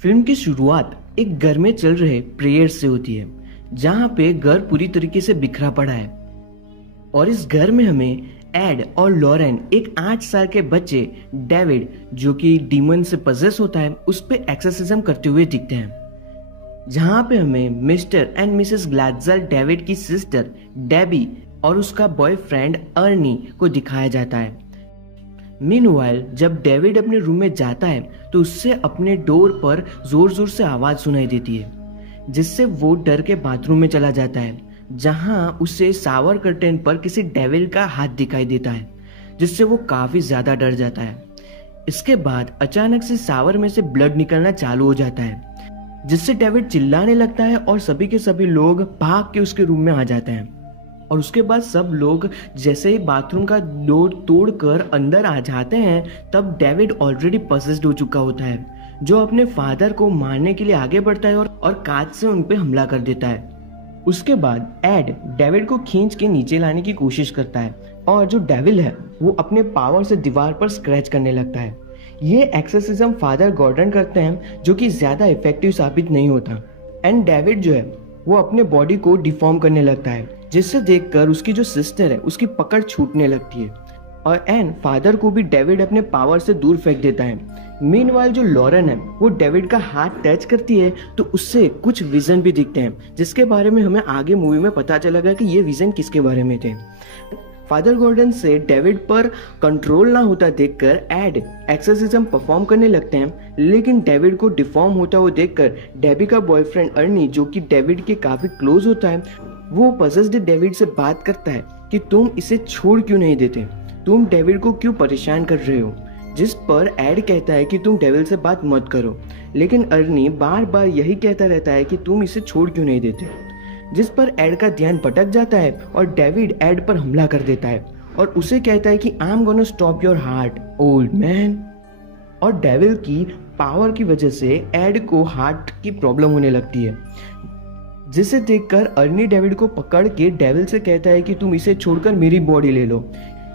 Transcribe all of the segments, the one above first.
Film की शुरुआत एक घर में चल रहे प्रेयर से होती है, जहाँ पे घर पूरी तरीके से बिखरा पड़ा है। और इस घर में हमें एड और लॉरेन, एक 8 साल के बच्चे डेविड, जो कि डीमन से पजेस होता है, उस पे एक्सर्सिज्म करते हुए दिखते हैं। जहाँ पे हमें मिस्टर एंड मिसेस ग्लैडज़ल, डेविड की सिस्टर डेबी और उसका बॉयफ्रेंड अर्नी को दिखाया जाता है। मीनवाइल जब डेविड अपने रूम में जाता है तो उससे अपने डोर पर जोर जोर से आवाज सुनाई देती है, जिससे वो डर के बाथरूम में चला जाता है, जहां उसे शावर कर्टेन पर किसी डेविल का हाथ दिखाई देता है, जिससे वो काफी ज्यादा डर जाता है। इसके बाद अचानक से शावर में से ब्लड निकलना चालू हो जाता है, जिससे डेविड चिल्लाने लगता है और सभी के सभी लोग भाग के उसके रूम में आ जाते हैं। और उसके बाद सब लोग जैसे ही बाथरूम का डोर तोड़कर अंदर आ जाते हैं, तब डेविड ऑलरेडी पसेस्ड हो चुका होता है, जो अपने फादर को मारने के लिए आगे बढ़ता है और कांच से उन पे हमला कर देता है। उसके बाद एड डेविड को खींच के नीचे लाने की कोशिश करता है और जो डेविल है वो अपने पावर से दीवार पर स्क्रैच करने लगता है। ये एक्सर्सिज्म फादर गॉर्डन करते हैं, जो कि ज्यादा इफेक्टिव साबित नहीं होता। एंड डेविड जो है वो अपने बॉडी को डिफॉर्म करने लगता है, जिससे देखकर उसकी जो सिस्टर है उसकी पकड़ छूटने लगती है और एन फादर को भी डेविड अपने पावर से दूर फेंक देता है। मीनवाइल जो लॉरेन है वो डेविड का हाथ टच करती है तो उससे कुछ विजन भी दिखते हैं, जिसके बारे में हमें आगे मूवी में पता चलेगा कि ये विजन किसके बारे में थे। फादर गॉर्डन से डेविड पर कंट्रोल ना होता देखकर एड एक्सर्सिज्म परफॉर्म करने लगते हैं, लेकिन डेविड को डिफॉर्म होता हुआ देखकर डेबी का बॉयफ्रेंड अर्नी, जो कि डेविड के काफी क्लोज होता है, वो पजेस्ड डेविड से बात करता है कि तुम इसे छोड़ क्यों नहीं देते, तुम डेविड को क्यों परेशान कर रहे हो। जिस पर एड कहता है कि तुम डेविल से बात मत करो, लेकिन अर्नी बार बार यही कहता रहता है कि तुम इसे छोड़ क्यों नहीं देते। जिस पर एड का ध्यान भटक जाता है और डेविड एड पर हमला कर देता है और उसे कहता है कि I am gonna stop your heart old man. और डेविल की पावर की वजह से एड को हार्ट की प्रॉब्लम होने लगती है, जिसे देखकर अर्नी डेविड को पकड़ के डेविल से कहता है कि तुम इसे छोड़कर मेरी बॉडी ले लो।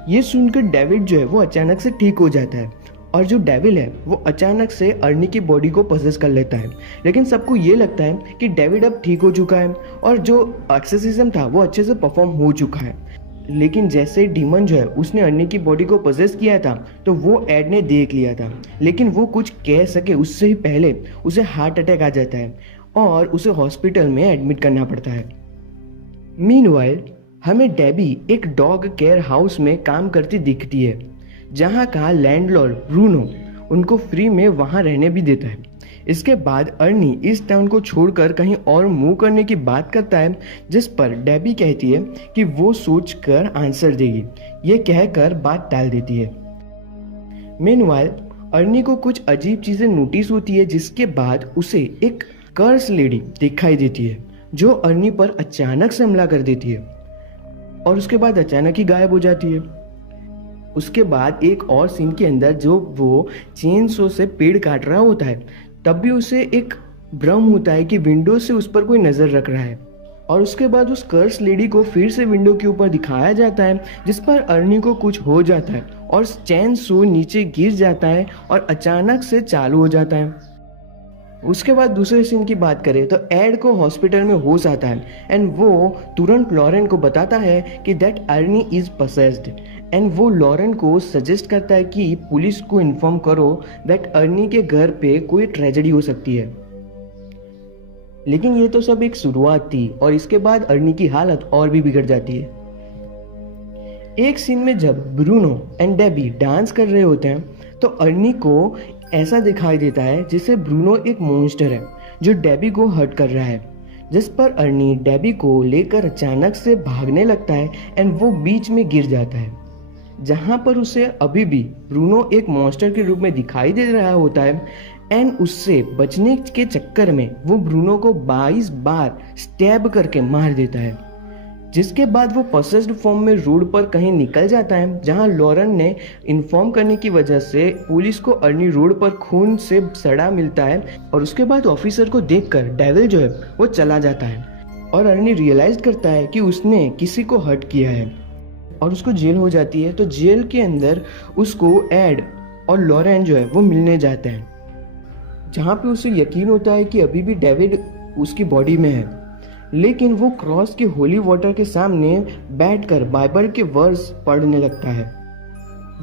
ये सुनकर डेविड जो है वो अचानक से ठीक हो जाता है और जो डेविल है वो अचानक से अर्नी की बॉडी को पजेस कर लेता है। लेकिन सबको ये लगता है कि डेविड अब ठीक हो चुका है और जो एक्सर्सिज्म था वो अच्छे से परफॉर्म हो चुका है। लेकिन जैसे डीमन जो है उसने अर्नी की बॉडी को पजेस किया था तो वो एड ने देख लिया था, लेकिन वो कुछ कह सके उससे ही पहले उसे हार्ट अटैक आ जाता है और उसे हॉस्पिटल में एडमिट करना पड़ता है। मीनवाइल हमें डेबी एक डॉग केयर हाउस में काम करती दिखती है, जहां का लैंडलॉर्ड ब्रूनो उनको फ्री में वहां रहने भी देता है। इसके बाद अर्नी इस टाउन को छोड़कर कहीं और मूव करने की बात करता है, जिस पर डेबी कहती है कि वो सोचकर आंसर देगी। ये कहकर बात टाल देती है। मीनवाइल अर्नी को कुछ अजीब चीजें नोटिस होती है, जिसके बाद उसे एक कर्स लेडी दिखाई देती है जो अर्नी पर अचानक से हमला कर देती है और उसके बाद अचानक ही गायब हो जाती है। उसके बाद एक और सीन के अंदर जो वो चेन सो से पेड़ काट रहा होता है, तब भी उसे एक भ्रम होता है कि विंडो से उस पर कोई नजर रख रहा है और उसके बाद उस कर्स लेडी को फिर से विंडो के ऊपर दिखाया जाता है, जिस पर अर्नी को कुछ हो जाता है और चेन सो नीचे गिर जाता है और अचानक से चालू हो जाता है। उसके बाद दूसरे सीन की बात करें तो एड को हॉस्पिटल में होश आता है एंड वो तुरंत लॉरेन को बताता है कि दैट अर्नी इज पसेस्ड एंड वो लॉरेन को सजेस्ट करता है कि पुलिस को इन्फॉर्म करो दैट अर्नी के घर पे कोई ट्रेजेडी हो सकती है। लेकिन ये तो सब एक शुरुआत थी और इसके बाद अर्नी की हालत और भी बिगड़ जाती है। एक सीन में जब ब्रूनो एंड डेबी डांस कर रहे होते हैं तो अर्नी को ऐसा दिखाई देता है जिससे ब्रूनो एक मॉन्स्टर है जो डेबी को हर्ट कर रहा है, जिस पर अर्नी डेबी को लेकर अचानक से भागने लगता है एंड वो बीच में गिर जाता है, जहां पर उसे अभी भी ब्रूनो एक मॉन्स्टर के रूप में दिखाई दे रहा होता है एंड उससे बचने के चक्कर में वो ब्रूनो को 22 बार स्टैब करके मार देता है। जिसके बाद वो पसेस्ड फॉर्म में रोड पर कहीं निकल जाता है, जहां लॉरेन ने इन्फॉर्म करने की वजह से पुलिस को अर्नी रोड पर खून से सड़ा मिलता है और उसके बाद ऑफिसर को देखकर डेविल जो है वो चला जाता है और अर्नी रियलाइज करता है कि उसने किसी को हर्ट किया है और उसको जेल हो जाती है। तो जेल के अंदर उसको एड और लॉरेन जो है वो मिलने जाते हैं जहाँ पे उसे यकीन होता है कि अभी भी डेविड उसकी बॉडी में है, लेकिन वो क्रॉस के होली वाटर के सामने बैठकर बाइबल के वर्स पढ़ने लगता है।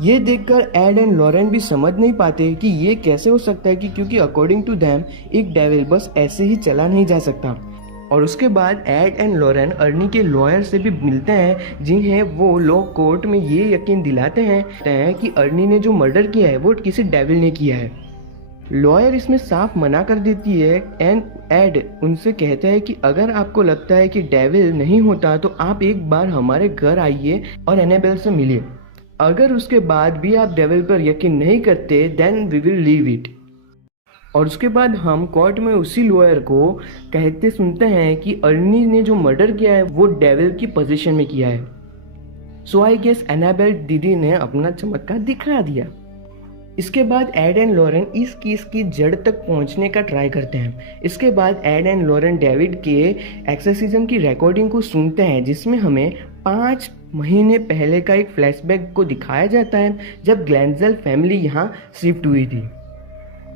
ये देखकर एड एंड लॉरेन भी समझ नहीं पाते कि ये कैसे हो सकता है, कि क्योंकि अकॉर्डिंग टू देम एक डेविल बस ऐसे ही चला नहीं जा सकता। और उसके बाद एड एंड लॉरेन अर्नी के लॉयर से भी मिलते हैं, जिन्हें वो लोग कोर्ट में ये यकीन दिलाते हैं कि अर्नी ने जो मर्डर किया है वो किसी डेविल ने किया है। लॉयर इसमें साफ मना कर देती है एंड एड उनसे कहता है कि अगर आपको लगता है कि डेविल नहीं होता तो आप एक बार हमारे घर आइए और एनाबेल से मिलिए। अगर उसके बाद भी आप डेविल पर यकीन नहीं करते then we will leave it. और उसके बाद हम कोर्ट में उसी लॉयर को कहते सुनते हैं कि अर्नी ने जो मर्डर किया है वो डेविल की पोजीशन में किया है। सो आई गेस एनाबेल दीदी ने अपना चमत्कार दिखा दिया। इसके बाद एड एंड लॉरेन इस केस की जड़ तक पहुंचने का ट्राई करते हैं। इसके बाद एड एंड लॉरेन डेविड के एक्सोर्सिज्म की रिकॉर्डिंग को सुनते हैं, जिसमें हमें 5 महीने पहले का एक फ्लैशबैक को दिखाया जाता है जब ग्लेंजल फैमिली यहाँ शिफ्ट हुई थी,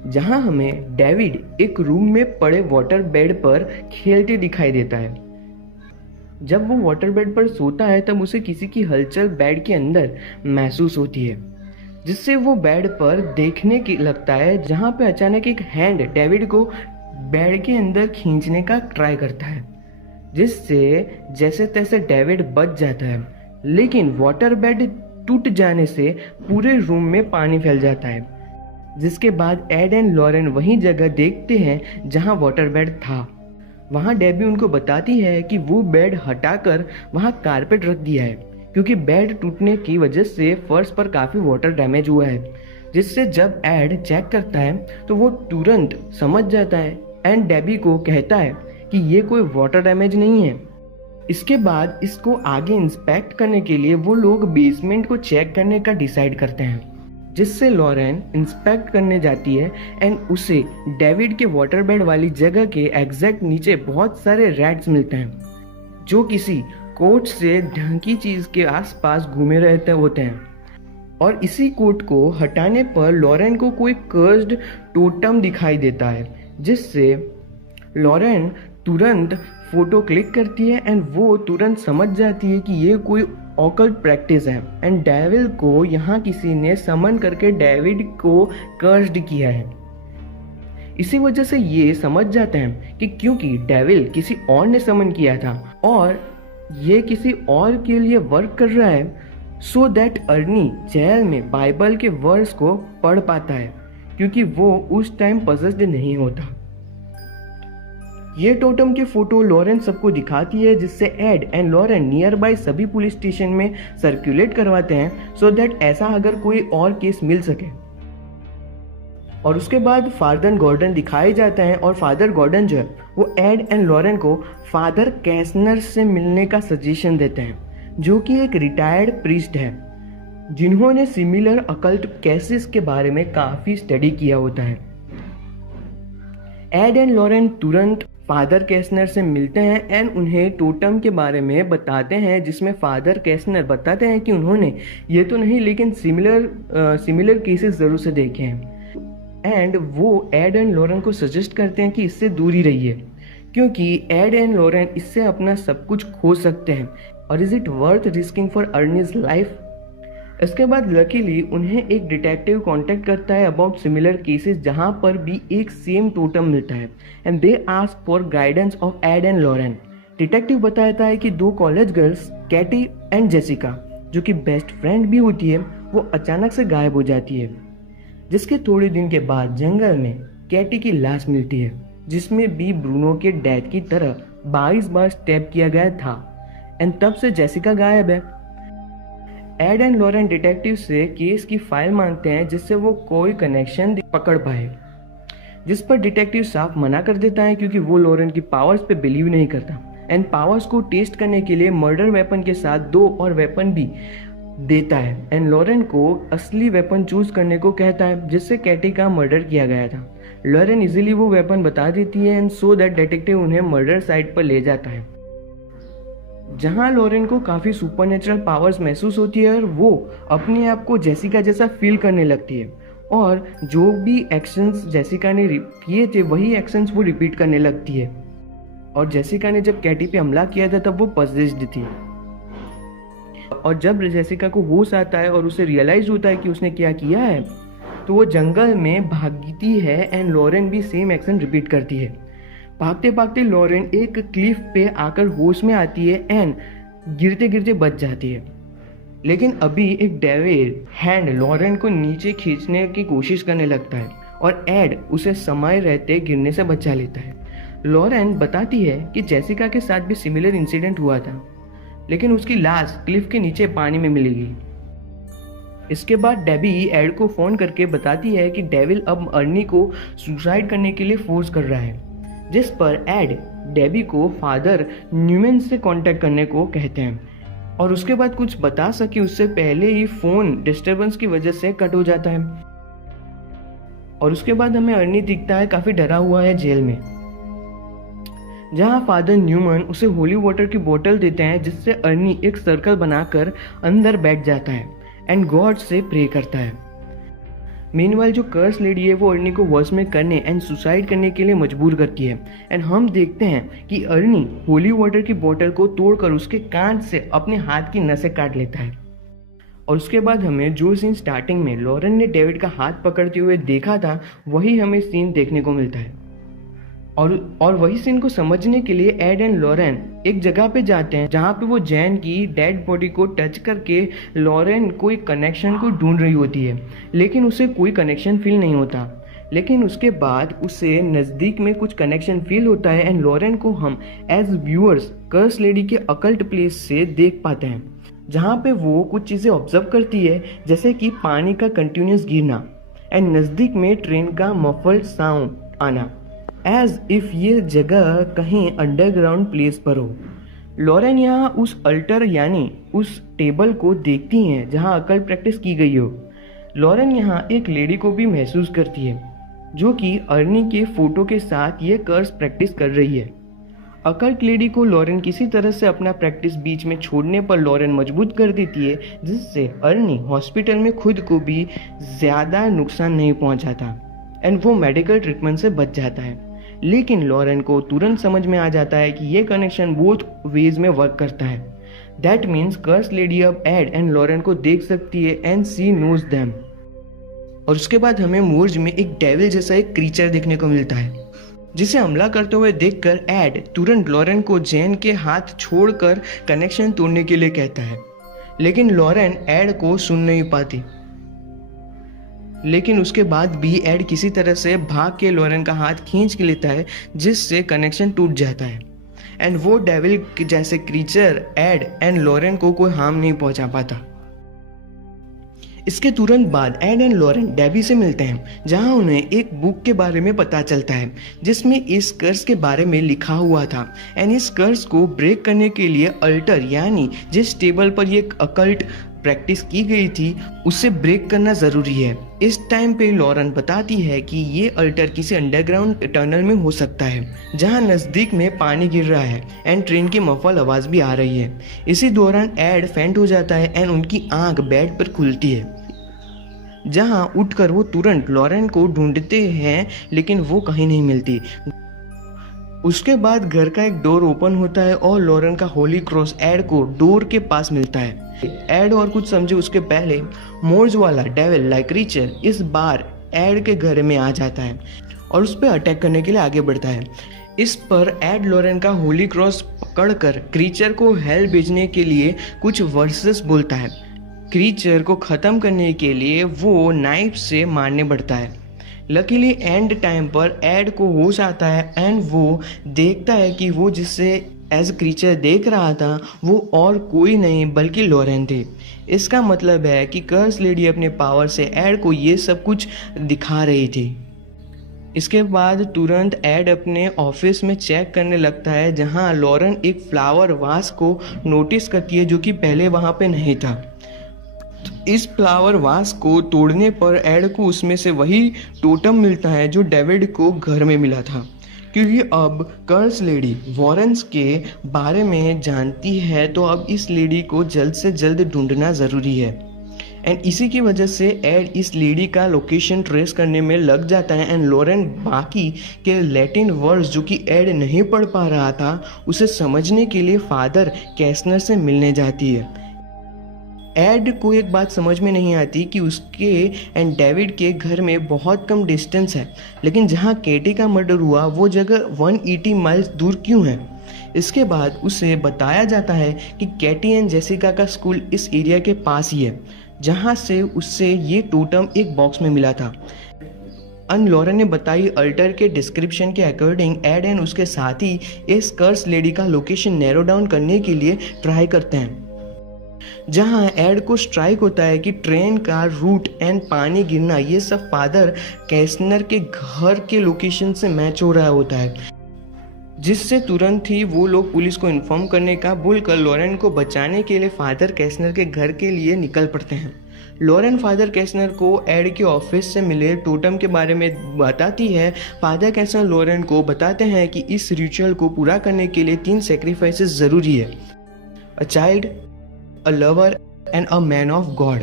जहाँ हमें डेविड एक रूम में पड़े वाटर बेड पर खेलते दिखाई देता है। जब वो वाटर बेड पर सोता है तब उसे किसी की हलचल बेड के अंदर महसूस होती है, जिससे वो बेड पर देखने की लगता है, जहाँ पे अचानक एक हैंड डेविड को बेड के अंदर खींचने का ट्राई करता है, जिससे जैसे तैसे डेविड बच जाता है। लेकिन वाटर बेड टूट जाने से पूरे रूम में पानी फैल जाता है, जिसके बाद एड एंड लॉरेन वही जगह देखते हैं जहाँ वाटर बेड था। वहाँ डेबी उनको बताती है कि वो बेड हटाकर वहाँ कारपेट रख दिया है, क्योंकि बेड टूटने की वजह से फर्श पर काफ़ी वाटर डैमेज हुआ है, जिससे जब एड चेक करता है तो वो तुरंत समझ जाता है एंड डेबी को कहता है कि ये कोई वाटर डैमेज नहीं है। इसके बाद इसको आगे इंस्पेक्ट करने के लिए वो लोग बेसमेंट को चेक करने का डिसाइड करते हैं, जिससे लॉरेन इंस्पेक्ट करने जाती है एंड उसे डेविड के वाटर बेड वाली जगह के एग्जैक्ट नीचे बहुत सारे रैट्स मिलते हैं, जो किसी कोट से ढंकी चीज के आसपास घूमे रहते होते हैं। और इसी कोट को हटाने पर लॉरेन को कोई कर्स्ड टोटम दिखाई देता है, जिससे लॉरेन तुरंत फोटो क्लिक करती है एंड वो तुरंत समझ जाती है कि ये कोई ऑकल्ट प्रैक्टिस है एंड डेविल को यहाँ किसी ने समन करके डेविड को कर्स्ड किया है। इसी वजह से ये समझ जाते हैं कि क्योंकि डेविल किसी और ने समन किया था और ये किसी और के लिए वर्क कर रहा है, सो दैट अर्नी जेल में बाइबल के वर्स को पढ़ पाता है, क्योंकि वो उस टाइम पॉसेस्ड नहीं होता। ये टोटम की फोटो लॉरेन सबको दिखाती है, जिससे Ed and Lorraine nearby सभी पुलिस स्टेशन में सर्कुलेट करवाते हैं, सो दैट ऐसा अगर कोई और केस मिल सके। और उसके बाद फादर गॉर्डन दिखाए जाते हैं और फादर गॉर्डन जो है वो एड एंड लॉरेन को फादर कैसनर से मिलने का सजेशन देते हैं, जो कि एक रिटायर्ड प्रीस्ट है जिन्होंने सिमिलर अकल्ट केसेस के बारे में काफ़ी स्टडी किया होता है। एड एंड लॉरेन तुरंत फादर कैसनर से मिलते हैं एंड उन्हें टोटम के बारे में बताते हैं, जिसमें फादर कैसनर बताते हैं कि उन्होंने ये तो नहीं लेकिन सिमिलर केसेस ज़रूर से देखे हैं एंड वो एड एंड लॉरेन को सजेस्ट करते हैं कि इससे दूर ही रहिए, क्योंकि एड एंड लॉरेन इससे अपना सब कुछ खो सकते हैं और is it worth risking for Arnie's life. इसके बाद लकीली उन्हें एक डिटेक्टिव कांटेक्ट करता है अबाउट सिमिलर केसेस जहां पर भी एक सेम टोटम मिलता है and they ask for guidance of Ed and Lorraine. Detective बताता है कि 2 college girls Katie and Jessica, जो कि बेस्ट फ्रेंड भी होती है, वो अचानक से गायब हो जाती है, जिसके थोड़े दिन के बाद जंगल में कैटी की लाश मिलती है, जिसमें भी ब्रूनो के डैड की तरह 22 बार स्टैब किया गया था एंड तब से जेसिका गायब है। एड एंड लॉरेन डिटेक्टिव से केस की फाइल मांगते हैं जिससे वो कोई कनेक्शन पकड़ पाए, जिस पर डिटेक्टिव साफ मना कर देता है क्योंकि वो लॉरेन की पावर्स पे बिलीव नहीं करता एंड पावर्स को टेस्ट करने के लिए मर्डर वेपन के साथ 2 और वेपन भी देता है एंड लॉरेन को असली वेपन चूज करने को कहता है, जिससे कैटी का मर्डर किया गया था। लॉरेन इजीली वो वेपन बता देती है एंड सो दैट डिटेक्टिव उन्हें मर्डर साइट पर ले जाता है, जहां लॉरेन को काफ़ी सुपरनेचुरल पावर्स महसूस होती है और वो अपने आप को जेसिका जैसा फील करने लगती है। और जो भी एक्शंस जेसिका ने किए थे वही एक्शंस वो रिपीट करने लगती है। और जेसिका ने जब कैटी पे हमला किया था तब वो पॉसेस्ड थी। और जब जेसिका को होश आता है और उसे रियलाइज होता है कि उसने क्या किया है, तो वो जंगल में भागती है एंड लॉरेन भी सेम एक्शन रिपीट करती है। भागते भागते लॉरेन एक क्लिफ पे आकर होश में आती है एंड गिरते गिरते बच जाती है। लेकिन अभी एक डेविल हैंड लॉरेन को नीचे खींचने की कोशिश करने लगता है और एड उसे समय रहते गिरने से बचा लेता है। लॉरेन बताती है कि जेसिका के साथ भी सिमिलर इंसिडेंट हुआ था, लेकिन उसकी लाश क्लिफ के नीचे पानी में मिल गई। इसके बाद डेबी एड को फ़ोन करके बताती है कि डेविल अब अर्नी को सुसाइड करने के लिए फोर्स कर रहा है, जिस पर एड डेबी को फादर न्यूमैन से कांटेक्ट करने को कहते हैं और उसके बाद कुछ बता सके उससे पहले ही फ़ोन डिस्टर्बेंस की वजह से कट हो जाता है। और उसके बाद हमें अर्नी दिखता है काफ़ी डरा हुआ है जेल में, जहां फादर न्यूमैन उसे होली वाटर की बोतल देते हैं, जिससे अर्नी एक सर्कल बनाकर अंदर बैठ जाता है एंड गॉड से प्रे करता है। मीनवाइल जो कर्स लेडी है वो अर्नी को वॉश में करने एंड सुसाइड करने के लिए मजबूर करती है एंड हम देखते हैं कि अर्नी होली वाटर की बोतल को तोड़कर उसके कान से अपने हाथ की नसें काट लेता है। और उसके बाद हमें जो सीन स्टार्टिंग में लॉरेन ने डेविड का हाथ पकड़ते हुए देखा था वही हमें सीन देखने को मिलता है। और वही सीन को समझने के लिए एड एंड लॉरेन एक जगह पे जाते हैं जहाँ पे वो जैन की डेड बॉडी को टच करके लॉरेन कोई कनेक्शन को ढूंढ रही होती है, लेकिन उसे कोई कनेक्शन फील नहीं होता। लेकिन उसके बाद उसे नज़दीक में कुछ कनेक्शन फील होता है एंड लॉरेन को हम एज व्यूअर्स कर्स लेडी के अकल्ट प्लेस से देख पाते हैं, जहाँ पे वो कुछ चीज़ें ऑब्जर्व करती है, जैसे कि पानी का कंटिन्यूस गिरना एंड नज़दीक में ट्रेन का मफल्ड साउंड आना, एज इफ ये जगह कहीं अंडरग्राउंड प्लेस पर हो। लॉरेन यहाँ उस अल्टर यानी उस टेबल को देखती हैं जहाँ अकल्ट प्रैक्टिस की गई हो। लॉरेन यहाँ एक लेडी को भी महसूस करती है जो कि अर्नी के फोटो के साथ ये कर्स प्रैक्टिस कर रही है। अकल्ट लेडी को लॉरेन किसी तरह से अपना प्रैक्टिस बीच में छोड़ने पर लॉरेन मजबूत कर देती है, जिससे अर्नी हॉस्पिटल में खुद को भी ज़्यादा नुकसान नहीं पहुंचाता एंड वो मेडिकल ट्रीटमेंट से बच जाता है। लेकिन लॉरेन को तुरंत समझ में आ जाता है कि ये कनेक्शन बोथ वेज में वर्क करता है। दैट मीन्स कर्स लेडी अब एड एंड लॉरेन को देख सकती है एंड सी नोज देम। और उसके बाद हमें मोर्ज में एक डेविल जैसा एक क्रीचर देखने को मिलता है, जिसे हमला करते हुए देखकर एड तुरंत लॉरेन को जैन के हाथ छोड़कर कनेक्शन तोड़ने के लिए कहता है, लेकिन लॉरेन एड को सुन नहीं पाती। लेकिन उसके बाद भी एड किसी तरह से भाग के लॉरेन का हाथ खींच के लेता है, जिससे कनेक्शन टूट जाता है एंड वो डेविल जैसे क्रीचर एड एंड लॉरेन को कोई हार्म नहीं पहुंचा पाता। इसके तुरंत बाद एड एंड लॉरेन डेबी से मिलते हैं, जहां उन्हें एक बुक के बारे में पता चलता है जिसमें इस कर्स के बारे में लिखा हुआ था एंड इस कर्स को ब्रेक करने के लिए अल्टर यानी जिस टेबल पर ये अकल्ट प्रैक्टिस की गई थी उसे ब्रेक करना ज़रूरी है। इस टाइम पे लॉरेन बताती है कि ये अल्टर किसी अंडरग्राउंड टनल में हो सकता है, जहां नज़दीक में पानी गिर रहा है एंड ट्रेन की मफल आवाज़ भी आ रही है। इसी दौरान एड फेंट हो जाता है एंड उनकी आंख बेड पर खुलती है, जहां उठकर वो तुरंत लॉरेन को ढूंढते हैं, लेकिन वो कहीं नहीं मिलती। उसके बाद घर का एक डोर ओपन होता है और लॉरेन का होली क्रॉस एड को डोर के पास मिलता है। एड और कुछ समझे उसके पहले मोर्ज वाला डेविल लाइक क्रीचर इस बार एड के घर में आ जाता है और उस पर अटैक करने के लिए आगे बढ़ता है। इस पर एड लॉरेन का होली क्रॉस पकड़कर क्रीचर को हेल भेजने के लिए कुछ वर्सेस बोलता है। क्रीचर को ख़त्म करने के लिए वो नाइफ से मारने बढ़ता है। लकीली एंड टाइम पर एड को होश आता है एंड वो देखता है कि वो जिससे एज क्रीचर देख रहा था वो और कोई नहीं बल्कि लॉरेन थे। इसका मतलब है कि कर्स लेडी अपने पावर से एड को ये सब कुछ दिखा रही थी। इसके बाद तुरंत एड अपने ऑफिस में चेक करने लगता है, जहां लॉरेन एक फ्लावर वास को नोटिस करती है जो कि पहले वहां पे नहीं था। इस फ्लावर वास को तोड़ने पर एड को उसमें से वही टोटम मिलता है जो डेविड को घर में मिला था, क्योंकि अब कर्स लेडी वॉरेंस के बारे में जानती है, तो अब इस लेडी को जल्द से जल्द ढूंढना ज़रूरी है। एंड इसी की वजह से एड इस लेडी का लोकेशन ट्रेस करने में लग जाता है एंड लॉरेन बाकी के लैटिन वर्ड्स जो कि एड नहीं पढ़ पा रहा था उसे समझने के लिए फादर कैसनर से मिलने जाती है। एड को एक बात समझ में नहीं आती कि उसके एंड डेविड के घर में बहुत कम डिस्टेंस है, लेकिन जहाँ केटी का मर्डर हुआ वो जगह 180 माइल्स दूर क्यों है। इसके बाद उसे बताया जाता है कि कैटी एंड जेसिका का स्कूल इस एरिया के पास ही है, जहाँ से उससे ये टोटम एक बॉक्स में मिला था। लॉरेन ने बताई अल्टर के डिस्क्रिप्शन के अकॉर्डिंग एड एंड उसके साथी इस कर्स लेडी का लोकेशन नैरो डाउन करने के लिए ट्राई करते हैं, जहां एड को स्ट्राइक होता है कि ट्रेन का रूट एंड पानी गिरना ये सब फादर कैसनर के घर के लोकेशन से मैच हो रहा होता है, जिससे तुरंत ही वो लोग पुलिस को इन्फॉर्म करने का बोलकर लॉरेन को बचाने के लिए फादर कैसनर के घर के लिए निकल पड़ते हैं। लॉरेन फादर कैसनर को एड के ऑफिस से मिले टोटम के बारे में बताती है। फादर कैसनर लॉरेन को बताते हैं कि इस रिचुअल को पूरा करने के लिए 3 सेक्रीफाइसेस जरूरी है, a child, a lover and a man of God.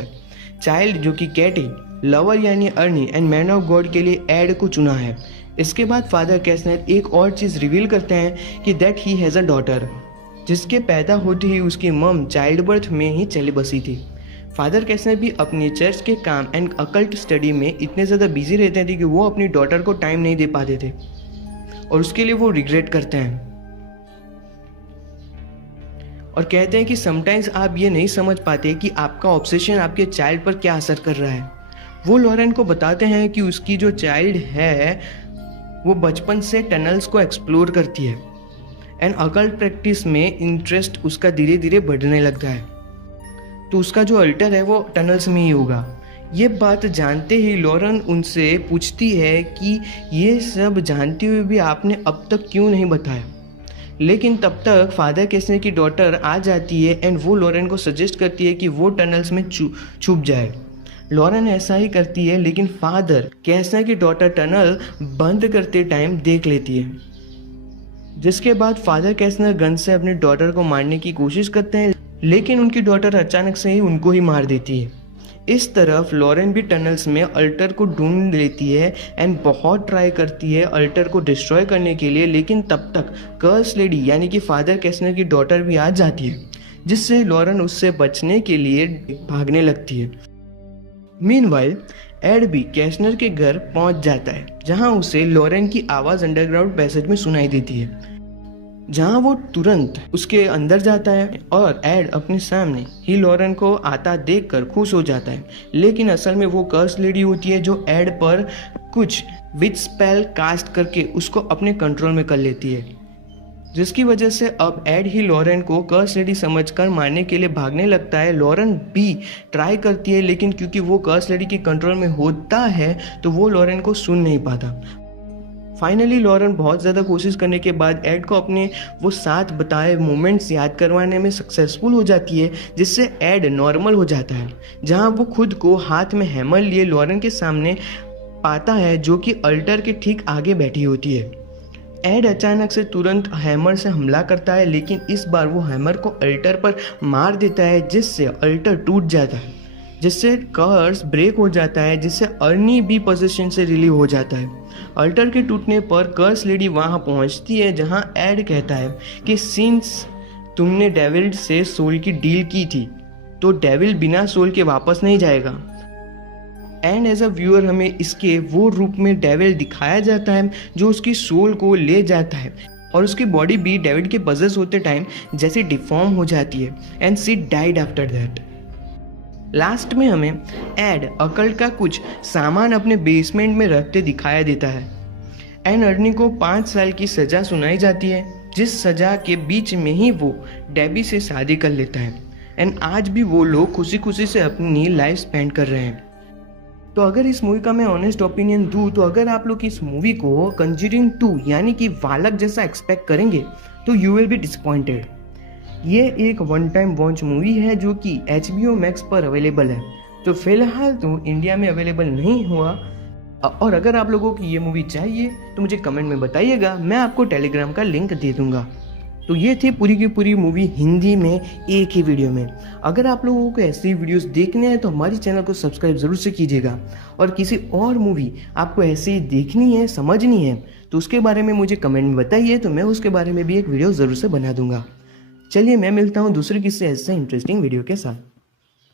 Child जो कि कैटी, लवर यानी Arni and man of God के लिए एड को चुना है। इसके बाद फादर कैसनर एक और चीज़ रिवील करते हैं कि that he has a daughter, जिसके पैदा होते ही उसकी मम चाइल्ड बर्थ में ही चली बसी थी। फादर कैसनर भी अपने चर्च के काम एंड अकल्ट स्टडी में इतने ज़्यादा बिजी रहते थे कि वो अपनी डॉटर को टाइम नहीं दे पाते थे और उसके लिए वो रिग्रेट करते हैं और कहते हैं कि समटाइम्स आप ये नहीं समझ पाते कि आपका ऑब्सेशन आपके चाइल्ड पर क्या असर कर रहा है। वो लॉरेन को बताते हैं कि उसकी जो चाइल्ड है वो बचपन से टनल्स को एक्सप्लोर करती है एंड अकल्ट प्रैक्टिस में इंटरेस्ट उसका धीरे धीरे बढ़ने लगता है, तो उसका जो अल्टर है वो टनल्स में ही होगा। ये बात जानते ही लॉरेन उनसे पूछती है कि ये सब जानते हुए भी आपने अब तक क्यों नहीं बताया, लेकिन तब तक फादर कैसनर की डॉटर आ जाती है एंड वो लॉरेन को सजेस्ट करती है कि वो टनल्स में छुप जाए। लॉरेन ऐसा ही करती है, लेकिन फादर कैसनर की डॉटर टनल बंद करते टाइम देख लेती है, जिसके बाद फादर कैसनर गन से अपनी डॉटर को मारने की कोशिश करते हैं, लेकिन उनकी डॉटर अचानक से ही उनको ही मार देती है। इस तरफ लॉरेन भी टनल्स में अल्टर को ढूंढ लेती है एंड बहुत ट्राई करती है अल्टर को डिस्ट्रॉय करने के लिए, लेकिन तब तक कर्स लेडी यानी कि फादर कैसनर की डॉटर भी आ जाती है, जिससे लॉरेन उससे बचने के लिए भागने लगती है। मीनवाइल एड भी कैसनर के घर पहुंच जाता है, जहां उसे लॉरेन की आवाज़ अंडरग्राउंड पैसेज में सुनाई देती है, जहां वो तुरंत उसके अंदर जाता है और एड अपने सामने ही लॉरेन को आता देखकर खुश हो जाता है, लेकिन असल में वो कर्स लेडी होती है जो एड पर कुछ विच स्पेल कास्ट करके उसको अपने कंट्रोल में कर लेती है, जिसकी वजह से अब एड ही लॉरेन को कर्स लेडी समझकर मारने के लिए भागने लगता है। लॉरेन भी ट्राई करती है, लेकिन क्योंकि वो कर्स लेडी के कंट्रोल में होता है तो वो लॉरेन को सुन नहीं पाता। फाइनली लॉरेन बहुत ज़्यादा कोशिश करने के बाद एड को अपने वो साथ बताए मोमेंट्स याद करवाने में सक्सेसफुल हो जाती है, जिससे एड नॉर्मल हो जाता है, जहां वो खुद को हाथ में हैमर लिए लॉरेन के सामने पाता है, जो कि अल्टर के ठीक आगे बैठी होती है। एड अचानक से तुरंत हैमर से हमला करता है, लेकिन इस बार वो हैमर को अल्टर पर मार देता है, जिससे अल्टर टूट जाता है, जिससे कर्स ब्रेक हो जाता है, जिससे अर्नी भी पोजीशन से रिलीव हो जाता है। अल्टर के टूटने पर कर्स लेडी वहां पहुंचती है, जहां एड कहता है कि सिंस तुमने डेविल से सोल की डील की थी तो डेविल बिना सोल के वापस नहीं जाएगा। एंड एज अ व्यूअर हमें इसके वो रूप में डेविल दिखाया जाता है जो उसकी सोल को ले जाता है, और उसकी बॉडी भी डेविड के पजेस होते टाइम जैसे डिफॉर्म हो जाती है and she died after that. Last में हमें एड अकल्ट का कुछ सामान अपने बेसमेंट में रखते दिखाया देता है एंड अर्नी को 5 साल की सज़ा सुनाई जाती है, जिस सज़ा के बीच में ही वो डेबी से शादी कर लेता है एंड आज भी वो लोग खुशी खुशी से अपनी लाइफ स्पेंड कर रहे हैं। तो अगर इस मूवी का मैं ऑनेस्ट ओपिनियन दूँ तो अगर आप लोग इस मूवी को कंजरिंग 2 यानी कि वालक जैसा एक्सपेक्ट करेंगे तो यू विल बी डिसअपॉइंटेड। ये एक वन टाइम वॉच मूवी है जो कि HBO Max पर अवेलेबल है, तो फिलहाल तो इंडिया में अवेलेबल नहीं हुआ। और अगर आप लोगों को ये मूवी चाहिए तो मुझे कमेंट में बताइएगा, मैं आपको टेलीग्राम का लिंक दे दूंगा। तो ये थी पूरी की पूरी मूवी हिंदी में एक ही वीडियो में। अगर आप लोगों को ऐसी वीडियोस देखने हैं तो हमारी चैनल को सब्सक्राइब ज़रूर से कीजिएगा, और किसी और मूवी आपको ऐसे ही देखनी है, समझनी है, तो उसके बारे में मुझे कमेंट में बताइए, तो मैं उसके बारे में भी एक वीडियो ज़रूर से बना दूंगा। चलिए मैं मिलता हूँ दूसरे किसी ऐसे इंटरेस्टिंग वीडियो के साथ।